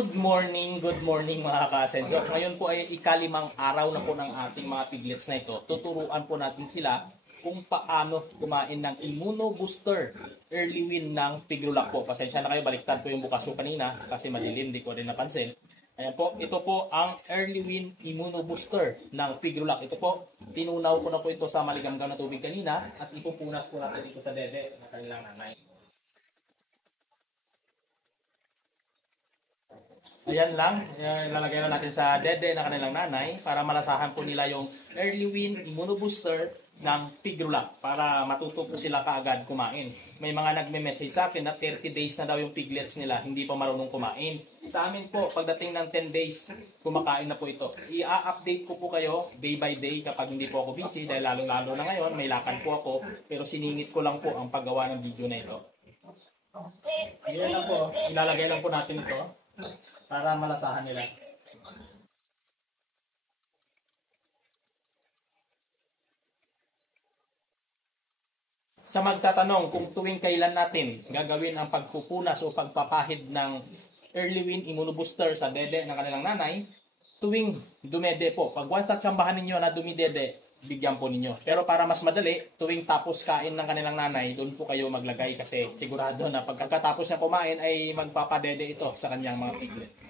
Good morning mga ka-Asenso. Ngayon po ay ikalimang araw na po ng ating mga piglets na ito. Tuturuan po natin sila kung paano kumain ng immuno-booster early win ng Pigrulac po. Pasensya na kayo, baliktad po yung bukas ko kanina kasi madilim, di ko rin napansin. Ayan po, ito po ang early win immuno-booster ng Pigrulac. Ito po, tinunaw ko na po ito sa maligamgam na tubig kanina at ipupunat po natin dito sa dede ng kanilang nanay. Ayan lang, ilalagay na natin sa dede ng kanilang nanay para malasahan po nila yung early win immuno-booster ng Pigrulac para matuto po sila kaagad kumain. May mga nagme-message sa akin na 30 days na daw yung piglets nila, hindi pa marunong kumain. Sa amin po, pagdating ng 10 days, kumakain na po ito. I-update ko po kayo day by day kapag hindi po ako busy dahil lalo-lalo na ngayon, may lakad po ako, pero siningit ko lang po ang paggawa ng video na ito. Ayan lang po, ilalagay lang po natin ito para malasahan nila. Sa magtatanong kung tuwing kailan natin gagawin ang pagpupunas o pagpapahid ng early win immuno-booster sa dede ng kanilang nanay, tuwing dumede po. Pag once natsambahan ninyo na dumidede, bigyan po ninyo. Pero para mas madali, tuwing tapos kain ng kanilang nanay, doon po kayo maglagay kasi sigurado na pagkatapos niya kumain ay magpapadede ito sa kanyang mga piglets.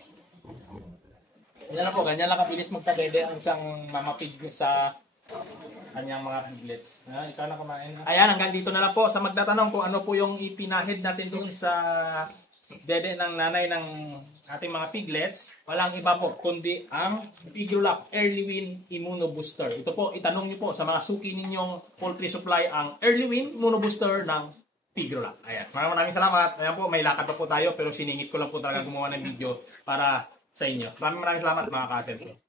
Yan na po, ganyan lang kabilis magpadede ang isang mama pig sa kanyang mga piglets. Ikaw na kumain. Ayan, hanggang dito na lang po. Sa magtatanong kung ano po yung ipinahid natin doon sa dede ng nanay ng ating mga piglets, walang iba po kundi ang Pigrulac Early Win Immuno Booster. Ito po, itanong niyo po sa mga suki ninyong poultry supply ang Early Win Immuno Booster ng Pigrulac. Ayan, maraming salamat. Ayan po, may lakad pa po tayo pero siningit ko lang po talaga gumawa ng video para sa inyo. Maraming salamat mga ka-Asenso.